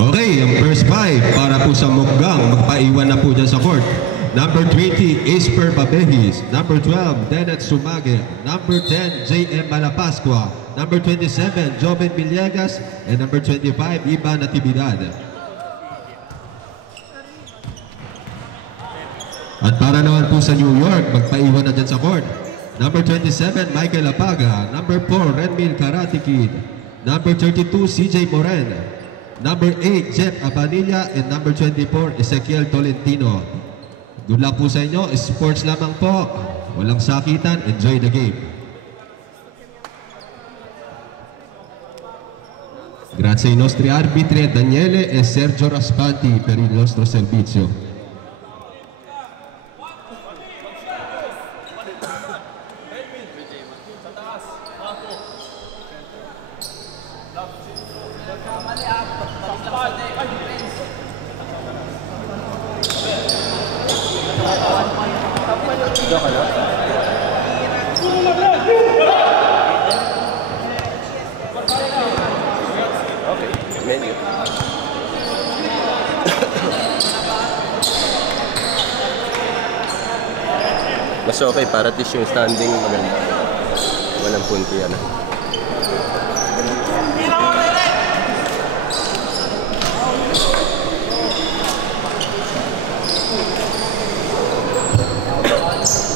Okay, ang first 5 para po sa Mokgang. Magpaiwan na po dyan sa court. Number 20, Esper Babehis. Number 12, Denet Sumage. Number 10, J.M. Malapascua. Number 27, Joven Villegas. And number 25, Iba Natividad. At para naman po sa New York, magpaiwan na dyan sa court. Number 27, Michael Apaga. Number 4, Renmil Karate Kid. Number 32, CJ Moren. Number 8, Jeff Abanilla. And number 24, Ezekiel Tolentino. Good luck po sa inyo. Sports lamang po. Walang sakitan. Enjoy the game. Grazie ai nostri arbitri Daniele e Sergio Raspanti per il nostro servizio. Mas okay, para at least yung standing maganda. Walang punti yan.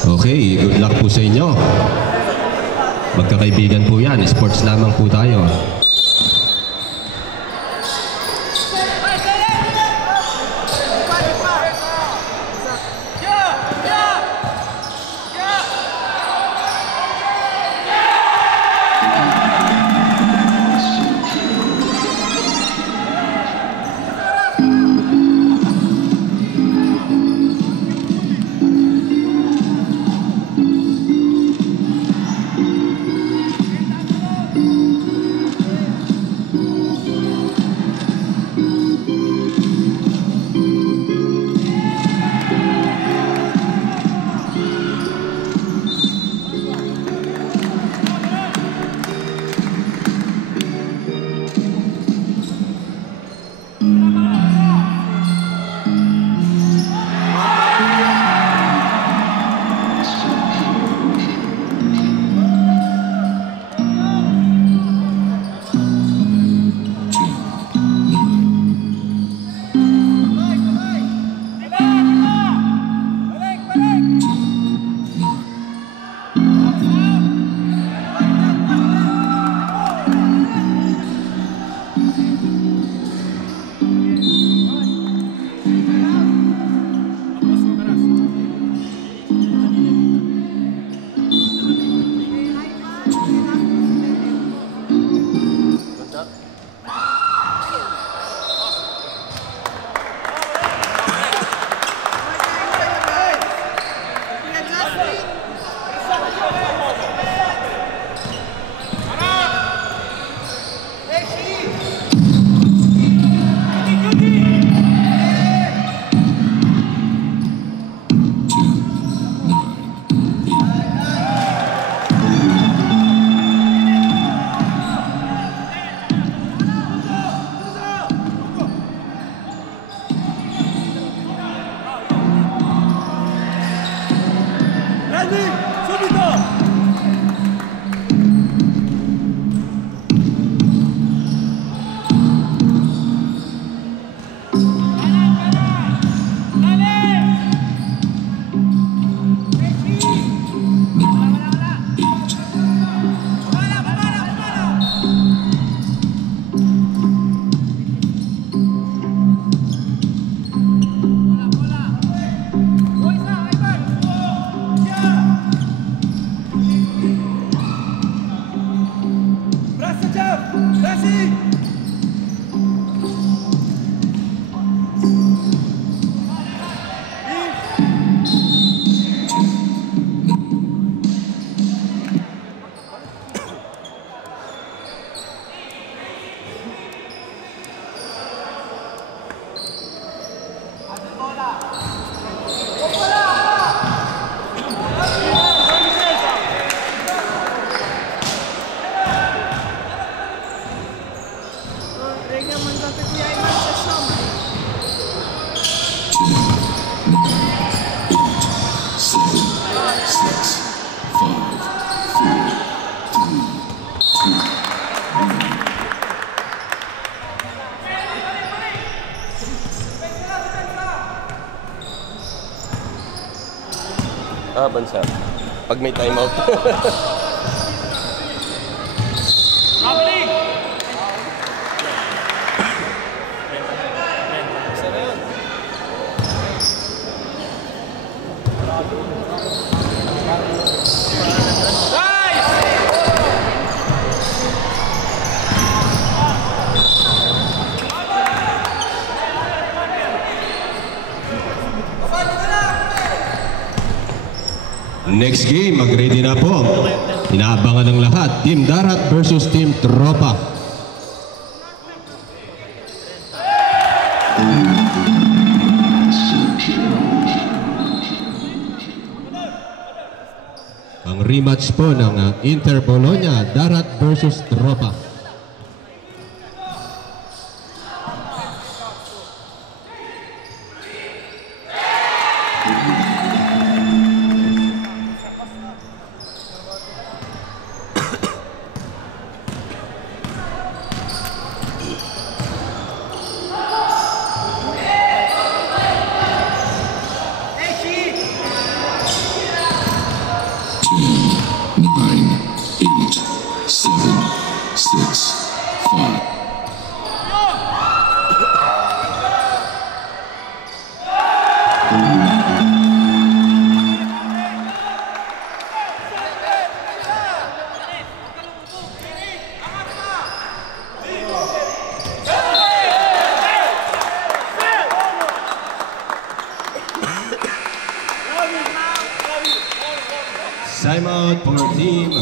Okay, good luck po sa inyo. Magkakaibigan po yan. Sports lamang po tayo. Naman bakit niya iman sa Bansa. Pag may timeout. Next game, mag-ready na po. Inaabangan ng lahat, Team Darat versus Team Tropa. Ang rematch po ng Inter Bologna, Darat versus Tropa. Timeout for team.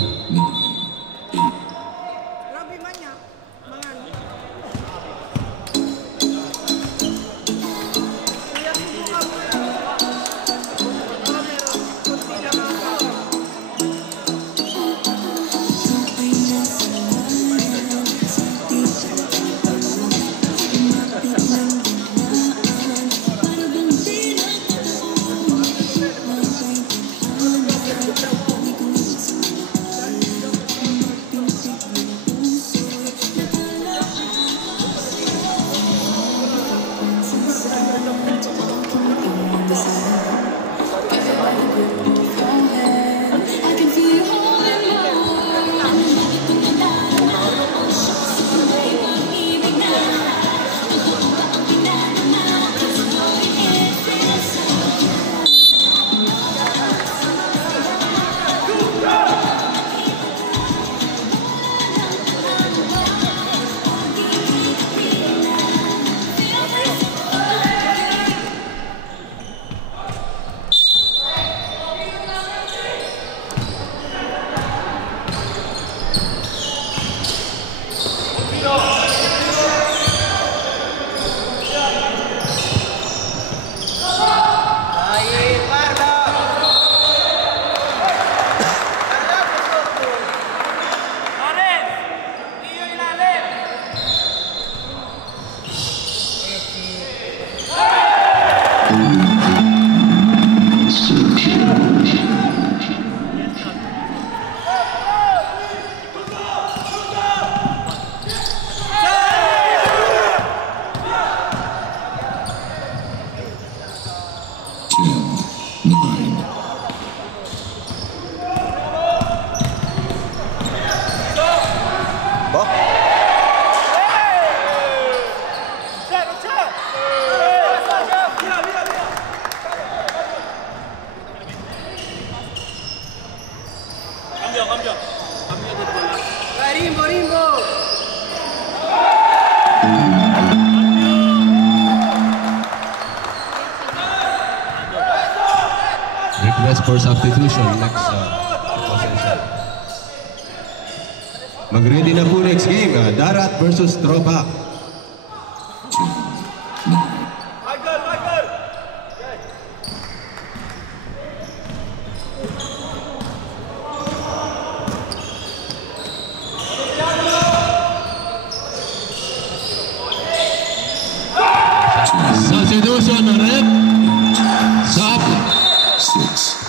Request for substitution next possession. Mag-ready na po next game, Darat versus Tropa. Substitution, rep. Stop. 6.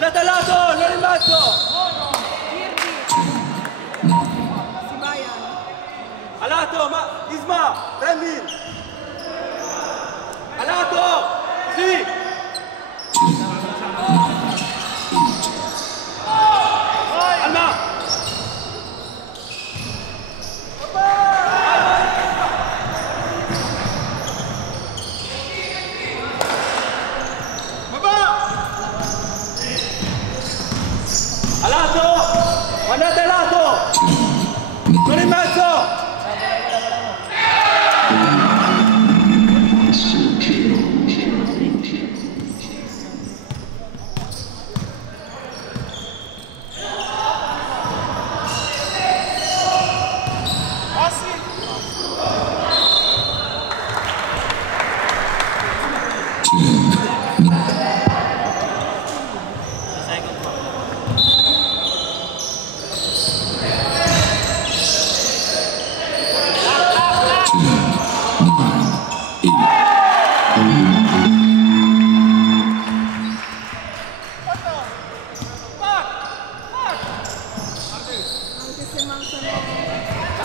Anatalato, non in mezzo! Sibayan. Alato, Isma, Remil! Alato! Sì! Alma! Alato! Andate lato! Non in mezzo!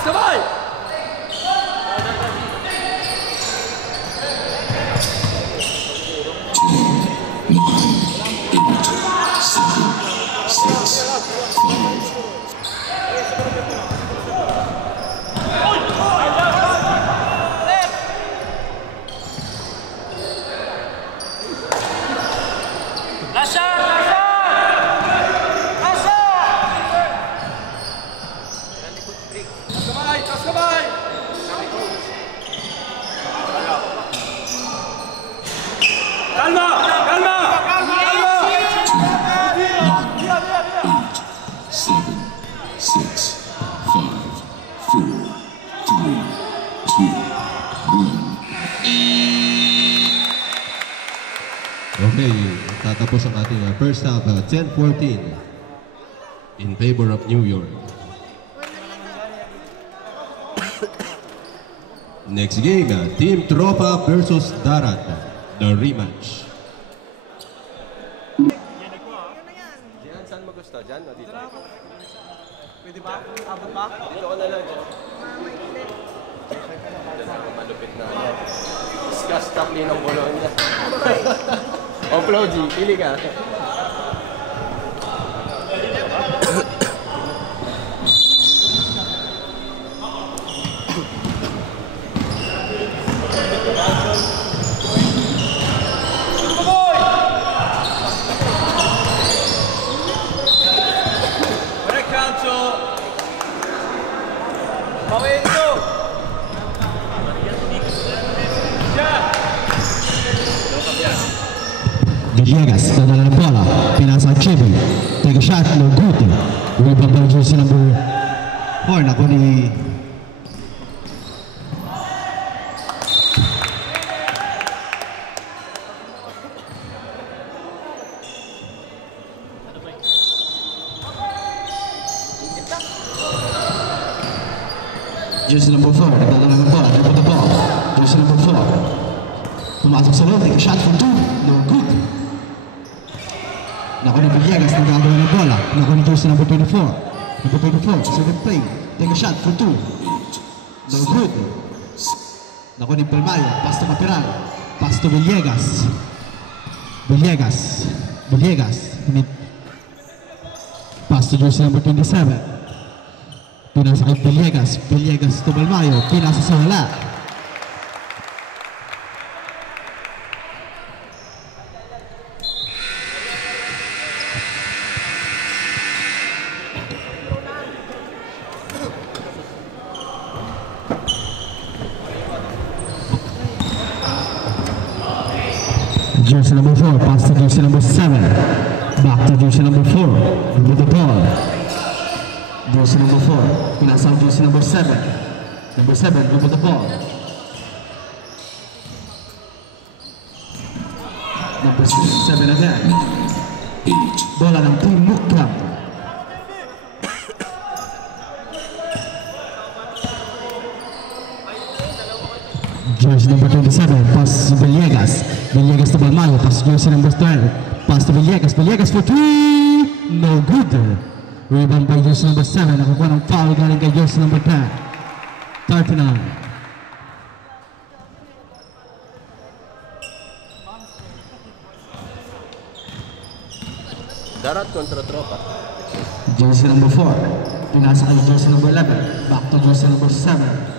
Sabay! Calma! Calma! Calma! 7, 6, 5, 4, 3, 2, 1. Okay, tatapos ang ating first half, 10-14 in favor of New York. Next game, Team Tropa versus Darat, the rematch. Diyan, saan mo gusto? Diyan o dito? Pwede ba? Abot ba? Dito ka na lang dyan. Malupit na. Discuss top lane ng Bologna. O, Floji, pili ka. Villegas, dadala ng bola, pinasa ang Chibi, take a shot, no good. Rebound by jersey number 4, naku ni jersey number 4, nagdadala ng bola, dribble the ball, jersey number 4. Pumasok sa loob, take a shot from 2, no good. Naku ni Villegas, nagdadala ng bola, naku ni jersey number 24. Number 24, second play, take a shot from 2, no good. Naku ni Palmayo, pass to Mapiral, pass to Villegas. Villegas, pass to jersey number 27. Pinasa kay Villegas to Balmayo, pinasa sa wala. Jersey number 4, pass to jersey number 7. Back to jersey number 4, with the ball. Jersey number 4, pinasa ang jersey number 7. Number 7, with the ball. Number 7 again. Bola ng Team Mukram. Jersey number 27, pass to Villegas. Villegas to Balmayo, pass to jersey number 12. Pass to Villegas, Villegas for 3! No good. Rebound by jersey number 7. Nakukuha ng foul galing kay jersey number 10. 39. Darat kontra tropa. Jersey number 4. Pinasa kay jersey number 11. Back to jersey number 7.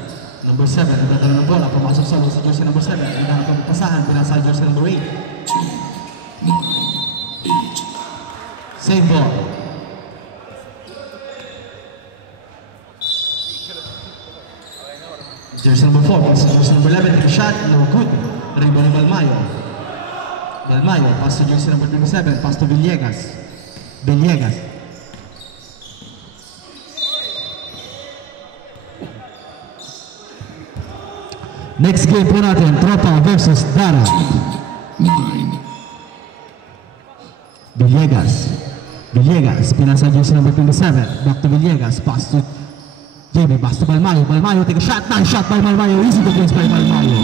Number 7, nagdadala ng bola. Pumasok sa jersey number 7. Hinahanap ang pasahan. Pinasa kay jersey number 8. 9, 8. Save ball. Jersey number 4. Pass to jersey number 11. Take a shot. No good. Rebound ni Balmayo. Balmayo. Pass to jersey number 27. Pass to Villegas. Villegas. Next game po natin, Tropa versus Dara. 9. Villegas. Villegas, pinasa jersey number 27. Back to Villegas. Pass to JB. Pass to Balmayo. Balmayo, take a shot. Nice shot by Balmayo. Easy defense by Balmayo.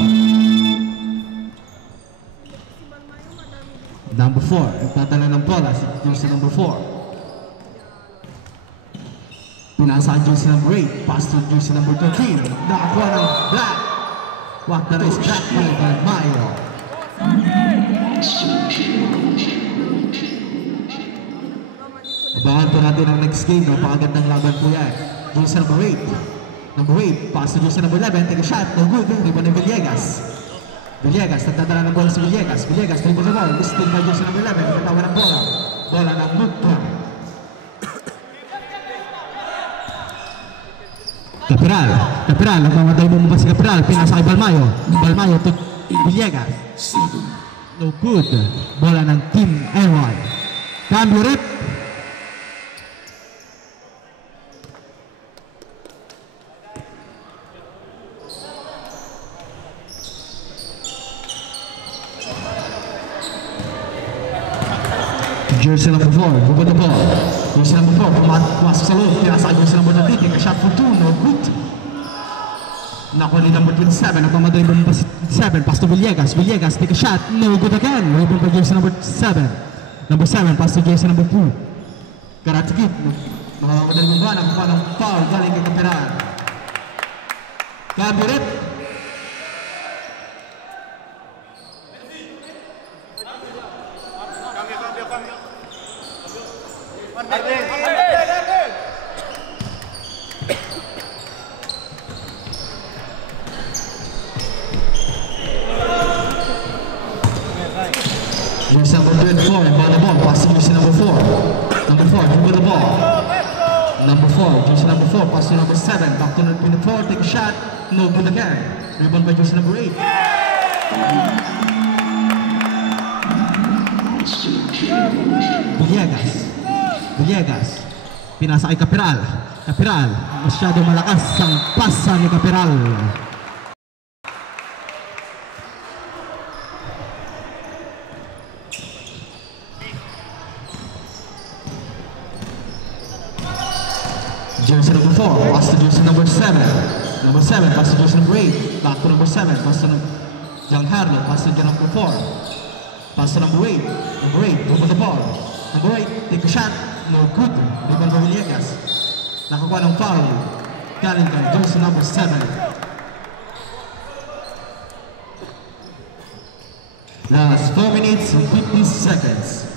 Number 4. Nagtatala ng bola si jersey number 4. Pinasa jersey number 8. Pass to jersey number 13. Nakakuha ng black. What the nice shot by Balmayo. Abangan po natin ang next game. Napakagandang laban po yan. Jersey number 8. Number 8. Pass to jersey number 11. Take a shot. No good. Rebound ni Villegas. Villegas. Nagdadala ng bola si Villegas. Villegas. Dribble the ball. Misted by jersey number 11. Nagkatawa ng bola. Bola ng Mutwa. Capiral. Capiral. Nagmamatay mo ba si Capiral. Pinasa kay Balmayo. Balmayo to Villegas. 7. No good. Bola ng Team NY. Cambio rip. Jersey number 4, dribble the ball. Jersey number 4, pumasok sa loob. Pinasa jersey number 13, take a shot for 2, no good. Nakuha ni number 27, nagmamadali mo ba si 7, pass to Villegas. Villegas, take a shot, no good again. Rebound by jersey number 7. Number 7, pass to jersey number 2. Karate Kid, nakamadali mo ba? Nakuha ng foul, galing kay Capiral. Cambio rip. Jersey number 24, ball the ball, pass to jersey number 4. Number 4, dribble the ball. Number 4, jersey number 4, pass to number 7. Back to number 24, take a shot, no good again. Rebound by jersey number 8. Villegas. Villegas. Pinasa kay Capiral. Capiral, masyado malakas ang pasa ni Capiral. Jersey number 4, pass to jersey number 7. Number 7, pass to jersey number 8. Back to number 7, pass to Giancarlo, pass to number 4. Pass to number 8. Number 8, dribble the ball. Number 8, take a shot. No good. Rebound by Villegas. Nakakuha ng foul. Galing kay jersey number 7. Last 4 minutes and 50 seconds.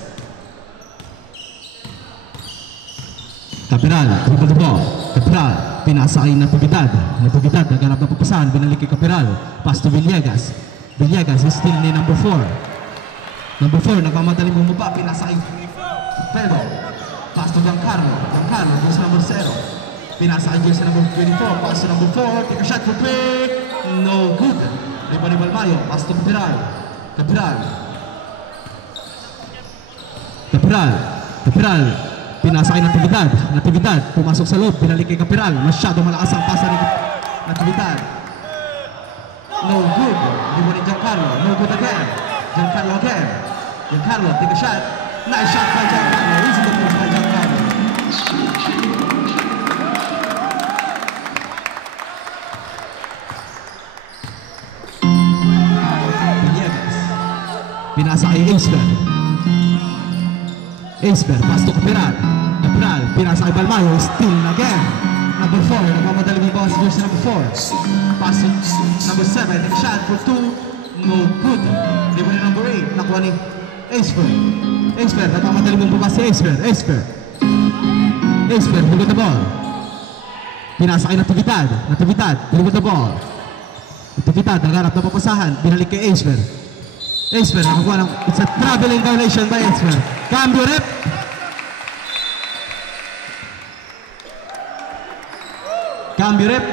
Capiral, dribble the ball. Capiral, pinasa kay Natividad. Natividad, naghanap ng papasahan, binalik kay Capiral. Pass to Villegas. Villegas is still ni number 4. Number 4, nagmamadaling bumaba, pinasa kay Pedro. Pass to Giancarlo. Giancarlo, jersey number 0. Pinasa kay jersey number 24. Pass to number 4, take a shot for 3. No good. Rebound ni Balmayo. Pass to Capiral. Capiral. Capiral. Capiral. Pinasa kay Natividad. Natividad, pumasok sa loob, binalik kay Capiral. Masyado malakas ang pasa ni Natividad. No good. Rebound ni Giancarlo. No good again. Giancarlo again. Giancarlo, take a shot. Nice shot by Giancarlo. Easy defense by Giancarlo. Villegas. pinasa kay Acever. Acever, pass to Capiral. Capiral, pinasa kay Balmayo, still again. Number 4, nagmamadali mo ba sa jersey number 4? Pass to number 7, take a shot for 2, no good. Libo ni number 8, nakuha ni Acever. Acever, nagmamadali mo ba si Acever? Acever, hugot na ball. Pinasa kay Natividad, hugot na ball. Natividad, nagharap na papasahan, binalik kay Acever. Acever, nakakuha ng, it's a traveling violation by Acever. Cambio rep. Cambio rep.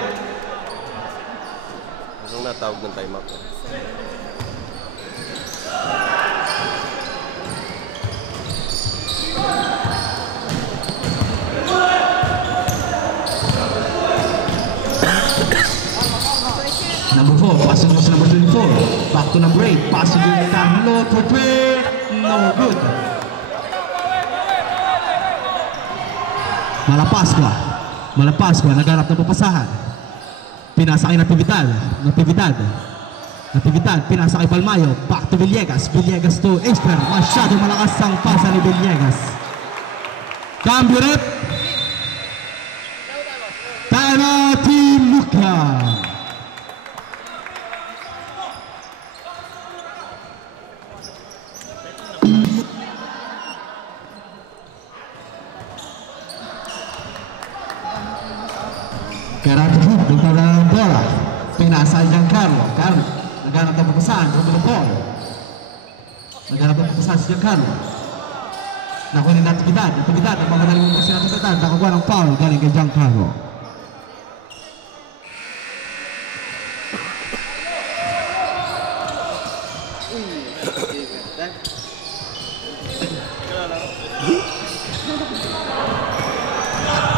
Anong natawag ng timeout? Number 4, passing mo sa number 24. Back to number 8, passing to Carlo for 3. No good. Malapascua, nagharap na papasahan. Pinasa kay Natividad, pinasa kay Balmayo. Back to Villegas to Acever. Masyado malakas ang pasa ni Villegas. Cambio rep. Time out, Team Luka. Karate Hook, nagdadala ng bola. Pinasa Giancarlo. Naghanap ng papasahan, dribble ng ball. Naghanap ng papasahan si Giancarlo. Nakuha ni Natividad, nagmamadali mo kasi Natividad. Nakakuha ng foul, galing kay Giancarlo.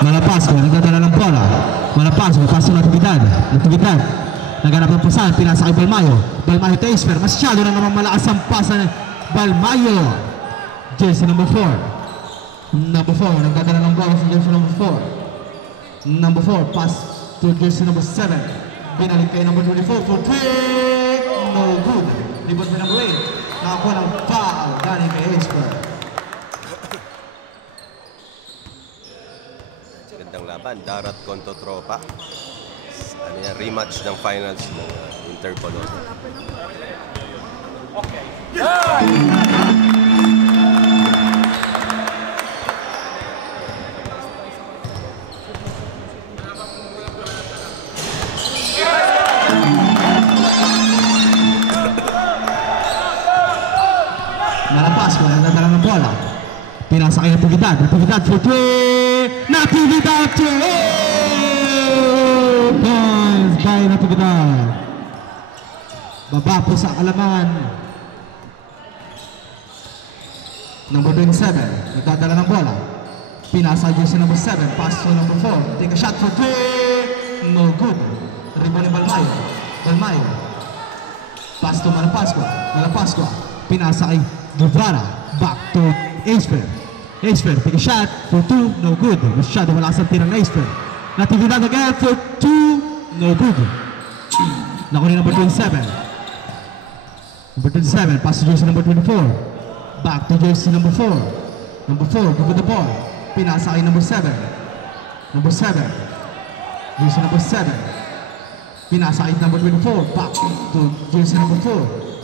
Malapascua, nagdadala ng bola. Malapascua, paso Natividad. Naghanap ng pasahan, pinasa kay Balmayo to Acever. Masyado na naman malakas ang pasa ni Balmayo. Jersey number 4. Nagdadala ng bola sa jersey number 4. Number 4, pass to jersey number 7. Binalik kay number 24 for 3. No good. Libot ni number 8. Nakakuha ng foul, galing kay Acever. Gandang laban, Darat kontra Tropa. Ano yan, rematch ng finals ng Intercolor. Malapascua, nagdadala ng bola. Pinasa kay Natividad for 3. Natividad to points by Natividad. Baba po sa alaman. Number 27, nagdadala ng bola. Pinasa jersey number 7, pass to number 4. Take a shot for 3. No good. Rebound ni Balmayo. Pass to Malapascua. Pinasa kay Guevara. Back to Acever, take a shot for 2, no good. Masyado malakas ang tirang na Acever. Natividad again for 2, no good. Nakuha ni number 27. Pass to jersey number 24. Back to jersey number 4. Number 4, good with the ball. Pinasa kay number 7. Jersey number 7. Pinasa kay number 24. Back to jersey number 4.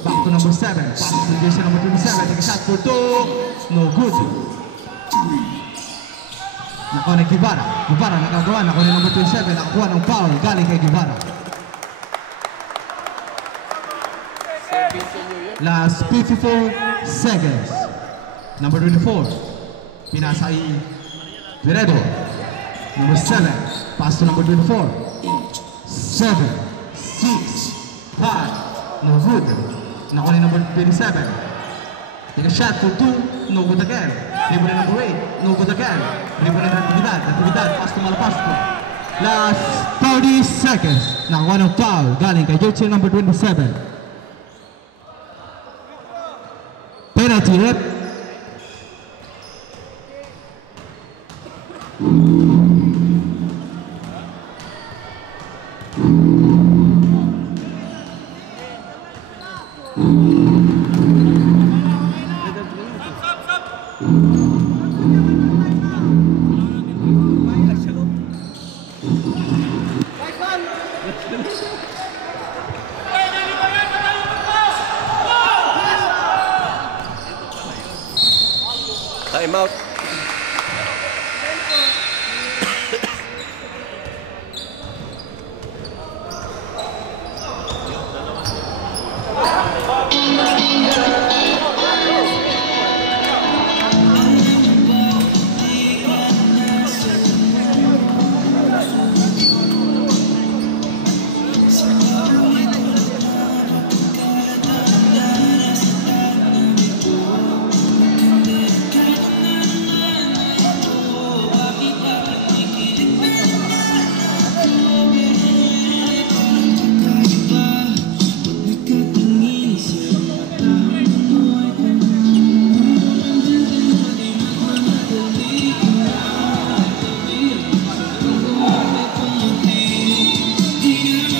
Back to number 7. Pass to jersey number 27. Take a shot for 2. No good. Nakuha ni Guevara. Nakagawa. Nakuha ni number 27. Nakakuha ng foul. Galing kay Guevara. Last 54 seconds. Number 24. Pinasa kay Viredo. Number 7. Pass to number 24. 7, 6, 5. No good. Nakuha ni number 27. Take a shot for 2. No good again. Rebound ni number 8. No good again. Rebound ni Natividad. Pass to Malapascua. Last 30 seconds. Nakuha ng foul. Galing kay jersey number 27. Penalty rep. Time out.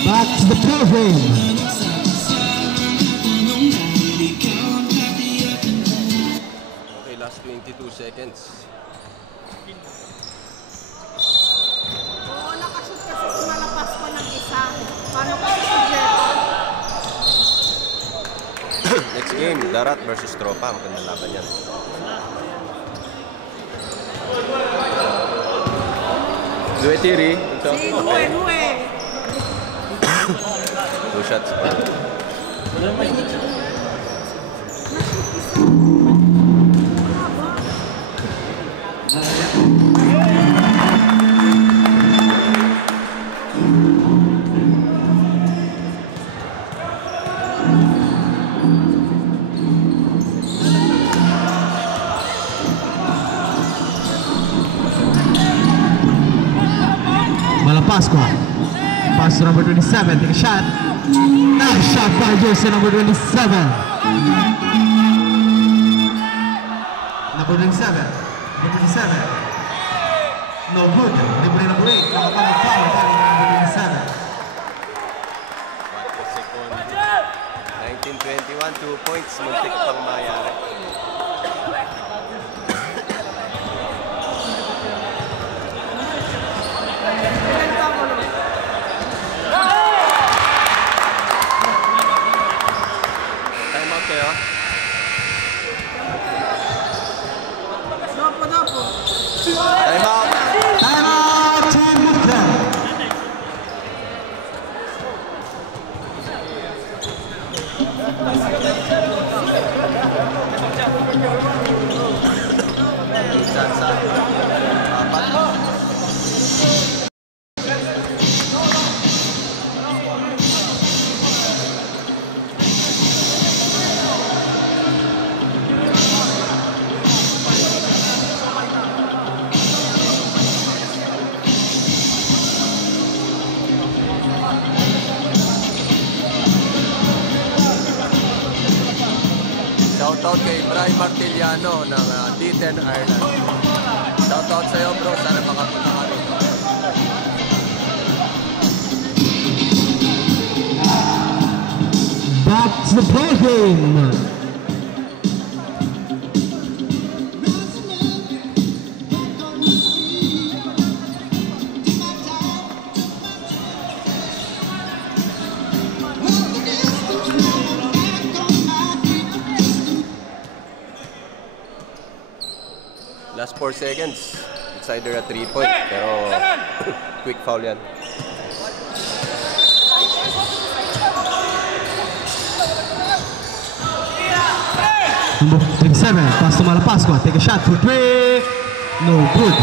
Back to the proving. Okay, last 22 seconds. Oo, nakashoot kasi si Malapas pa ng isa. Paano kasi si Jericho? Next game, Darat versus Tropa. Magandang laban yan. Due tiri. Si Hue. Two shots. Malapascua. Pass to number 27. Take a shot. Nice shot by jersey number 27. Number 27. Number 27. No good. Libre number 8. Nakapag foul. Number 27. 19-21, 2 points. Muntik pang mayari. Time out kayo. Dopo. Time out. Time out. Team Mukta. Sansa. Apat. Shoutout kay Brian Martiliano ng D10 Ireland. Shoutout sa'yo bro, sana makapunta ka rito. Back to the ball game. Last 4 seconds. It's either a 3-point, pero quick foul yan. Number 27, pass to Malapascua. Take a shot for 3. No good.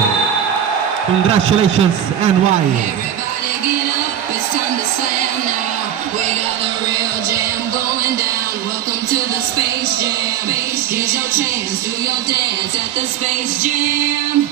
Congratulations, NY. Everybody get up, it's time to slam now. We got the real jam going down. Welcome to the Space Jam. Here's your chance, do your dance at the Space Jam.